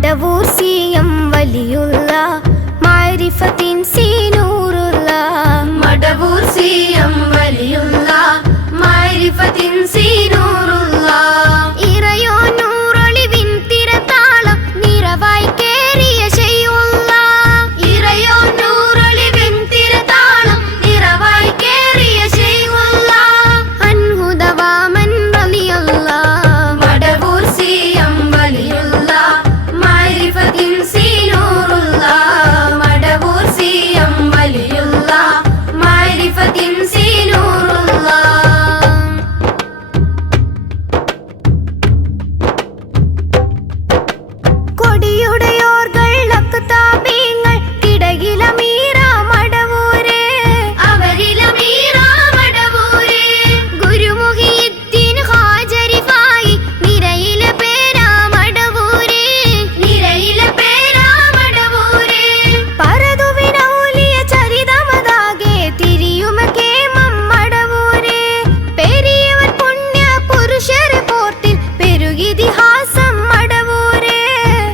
മടവൂർ സിയം വലിയുള്ള മാരിഫത്തിൻ സീനൂറുള്ള മടവൂർ സിയം വലിയുള്ള മാരിഫത്തിൻ സീനൂറുള്ള ഇറയോ നൂറൊളിവിൻ തിരത്താളം നിറവായി കേറിയ ശൈഉള്ള ഇറയോ നൂറൊളിവിൻ തിരതാളം നിറവായി കേറിയ ശൈഉള്ള അൻഹുദവാമൻ റളിയല്ല മടവൂർ സിയം വലിയുള്ള മാരിഫത്തിൻ സീനൂറുള്ള മടവൂർ സിയം വലിയുള്ള മാരിഫത്തിൻ സീനൂറുള്ള കൊടിയുടയോർകൾ അക്താബീങ്ങൾ കിടകിലമീറ മടവൂരേ അവരിലമീറ മടവൂരേ ഗുരുമുഹിയുദ്ദീൻ ഹാജരിഫായി നിരയിലെ പേരാ മടവൂരേ നിരയിലെ പേരാ മടവൂരേ പരതുവിനൗലിയ ചരിതമതാകെ തിരിയുമ കേമം മടവൂരേ പെരിയവൻ പുണ്യ പുരുഷർ പോർട്ടിൽ പെരുകിതിഹാസം മടവൂരേ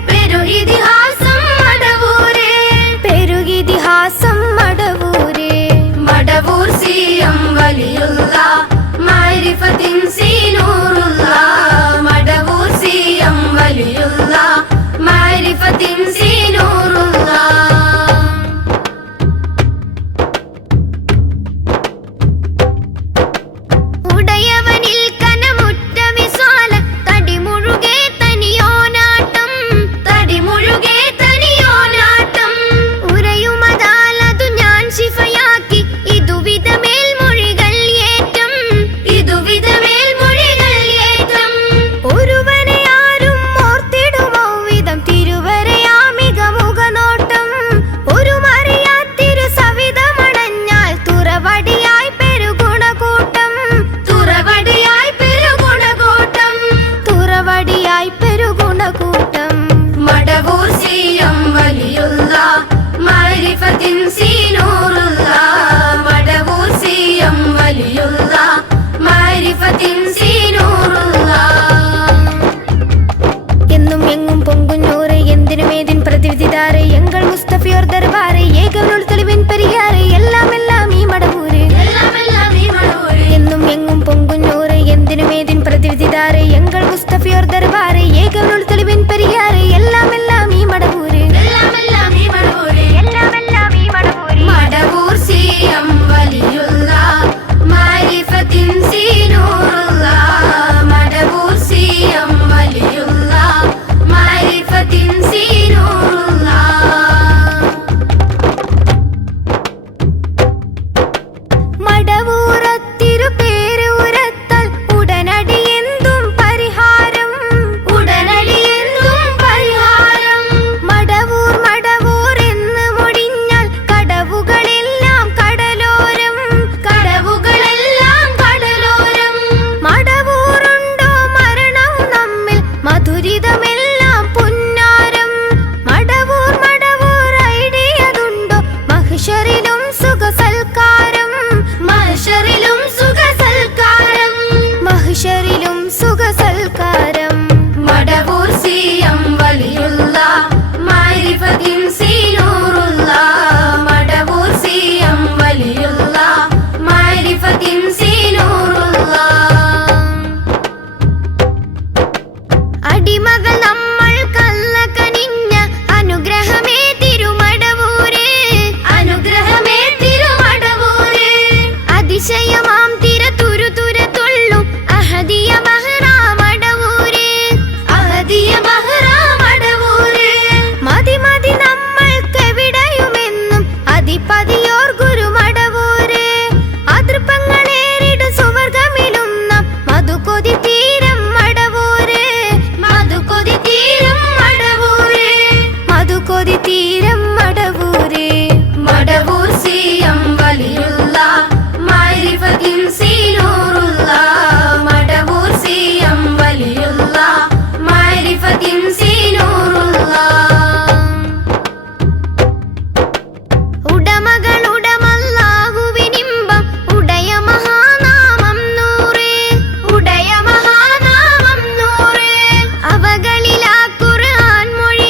പെരുകിതിഹാസം മടവൂരേ പെരുകിതിഹാസം മടവൂരേ മടവൂർ സിയം വലിയുള്ള മാരിഫത്തിൻ സീനൂറുള്ള മടവൂർ സിയം വലിയുള്ള മാരിഫത്തിൻ സീനൂറുള്ള ഉടയവനിൽ കനമുറ്റ വിശാല തടിമുഴുകെ തനിയോനാട്ടം തടിമുഴുകെ തനിയോനാട്ടം ഉരയുമതാലതു ഞാൻ ശിഫയാക്കി ഇതുവിധമേൽ മൊഴികൾ ഏറ്റം ഇതുവിധമേൽ മൊഴികൾ ഏറ്റം ഒരുവനെ ആരും ഓർത്തിടുമോ വിധം തിരുവരയാമിക മുഖനോട്ടം ഒരു മറിയാത്തിരു സവിധമണഞ്ഞാൽ തുറവടിയായി പെരുഗുണകൂട്ടം തുറവടിയായി പെരുഗുണകൂട്ടം തുറവടിയായി പെരുഗുണകൂട്ടം മടവൂർ സിയം വലിയുള്ള മാരിഫത്തിൻ സീനൂറുള്ള മടവൂർ സിയം വലിയുള്ള മാരിഫത്തിൻ സീനൂറുള്ള എന്നും എങ്ങും പൊങ്കുന്നൂറ് എന്തിനുമേതിൻ പ്രതിവിധിതാറ് എങ്കൾ മുസ്തഫിയോർ ദർബാറ് ഏകവനുൾ തെളിവിൻ പെരിയാറ് എല്ലാം ഈ മടവൂര് എല്ലാം ഈ മടവൂര് എന്നും എങ്ങും പൊങ്കുന്നൂറ് എന്തിനുമേതിൻ പ്രതിവിധിതാറ് എങ്കൾ മുസ്തഫിയോർ ദർബാറ് ഏകവനുൾ തെളിവിൻ പെരിയാറ് എല്ലാം ഈ മടവൂര് എല്ലാം ഈ മടവൂര് ഈ മടവൂര് മടവൂർ സിയം വലിയുള്ള മാരിഫത്തിൻ സീനൂറുള്ള മടവൂർ സിയം വലിയുള്ള മാരിഫത്തിൻ സീനൂറുള്ള മടവൂരത്തിരു പേര് ഉരത്താൽ ഉടനടി എന്തും പരിഹാരം ഉടനടി എന്തും പരിഹാരം മടവൂർ മടവൂർ എന്ന് മുടിഞ്ഞാൽ കടവുകളെല്ലാം കടലോരം കടവുകളെല്ലാം കടലോരം മടവൂറുണ്ടോ മരണം നമ്മിൽ മധുരിതമെല്ലാം പുന്നാരം മടവൂർ ഐഡിയതുണ്ടോ മഹിഷറിലും സുഖസൽക്കാരം മഹ്ശറിലും സുഖസൽക്കാരം മഹിഷറിലും സുഖസൽക്കാരം മടവൂർ സിയം വലിയുള്ള മാരിഫത്തിൻ സീനൂറുള്ള മടവൂർ സിയം വലിയുള്ള മാരിഫത്തിൻ സീനൂറുള്ള അടിമകൾ നമ്മൾ കല്ല കനിഞ്ഞ അനുഗ്രഹമേ തിരുമടവൂരേ അനുഗ്രഹമേ തിരുമടവൂരേ അതിശയമാം തിര തുള്ളും അഹദിയ മഹ്റാ മടവൂരേ അഹദിയ മഹ്റാ മടവൂരേ മതി നമ്മൾക്കെവിടെയുമെന്നും അതിപതിയോർ ഗുരു മടവൂരേ അതൃപ്പങ്ങളേറിടും സുവർഗമിലും നാം മധുകൊതി തീരം മടവൂരേ മധുകൊതി തീരം മടവൂരേ മധുകൊതി തീരം മടവൂരേ മടവൂർ സിയം വലിയുള്ള മാരിഫത്തിൻ സീനൂറുള്ള മടവൂർ സിയം വലിയുള്ള മാരിഫത്തിൻ സീനൂറുള്ള ഉടമകളാഹുവിനിമ്പം ഉടയ മഹാനാമം നൂറേ അവകളിലാ ഖുർആൻ മൊഴി